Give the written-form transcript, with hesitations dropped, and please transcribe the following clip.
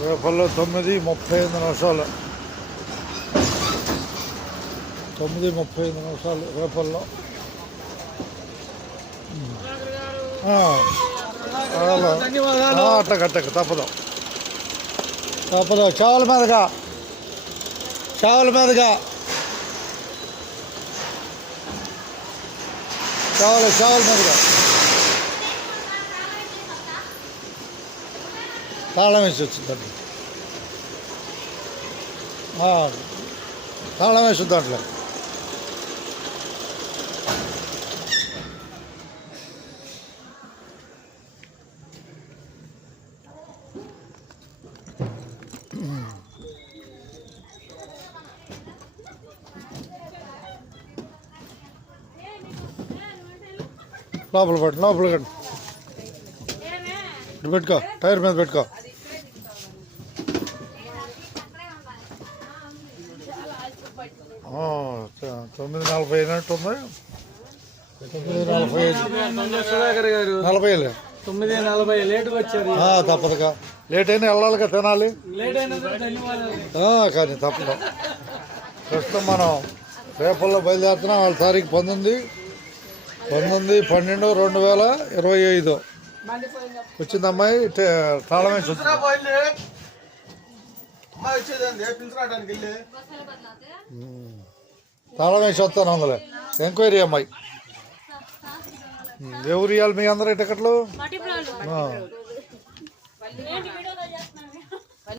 రేపల్లో 9:35 9:35 రేపల్లో అట్టక తప్పదు చావుల మీదగా చావుల మీదగా తాళం వేసి వచ్చిందండి తాళం వేసి దాంట్లో లోపల కట్టు పెట్టుకో టైర్ మీద పెట్టుకో 9:40 అయినట్టుంది 9:40 9:40 లేటుగా వచ్చారు. తప్పదుగా లేట్ అయినా వెళ్ళాలిగా తినాలి కానీ తప్పదు. ప్రస్తుతం మనం రేపల్లో బయలుదేరుతున్నాం. వాళ్ళ తారీఖు 19/12/2025 వచ్చింది అమ్మాయి తాళం వేసి వచ్చింది. తాళం వేసి వస్తాను అందులో ఎంక్వైరీ అమ్మాయి. ఎవరు ఇవ్వాలి మీ అందరి టికెట్లు?